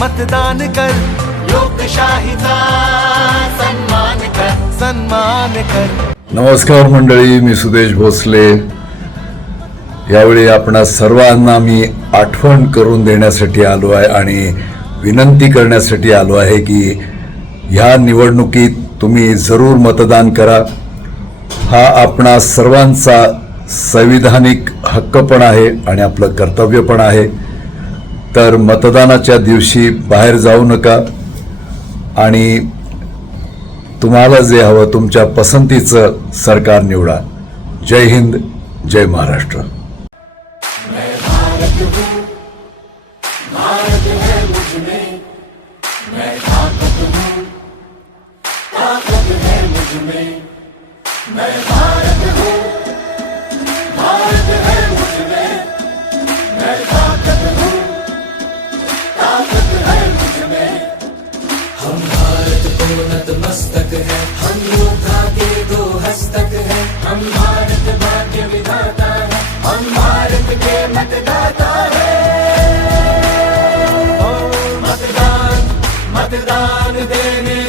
मतदान कर, लोकशाहीचा सन्मान कर. नमस्कार मंडळी, मी सुदेश भोसले. यावेळी आपणा सर्वांना मी आठवण करून देण्यासाठी आलो आहे आणि विनंती करण्यासाठी आलो आहे की ह्या निवडणुकीत तुम्ही जरूर मतदान करा. हा आपणा सर्वांचा संविधानिक हक्क पण आहे आणि आपलं कर्तव्य पण आहे. तर मतदानाच्या दिवशी बाहेर जाऊ नका आणि तुम्हाला जे हवं तुमच्या पसंतीचं सरकार निवडा. जय हिंद, जय महाराष्ट्र. नतमस्तक है हम योद्धा के दो हस्तक है. हम भारत भाग्य विधाता है, हम भारत के मतदाता है. मतदान मतदान देने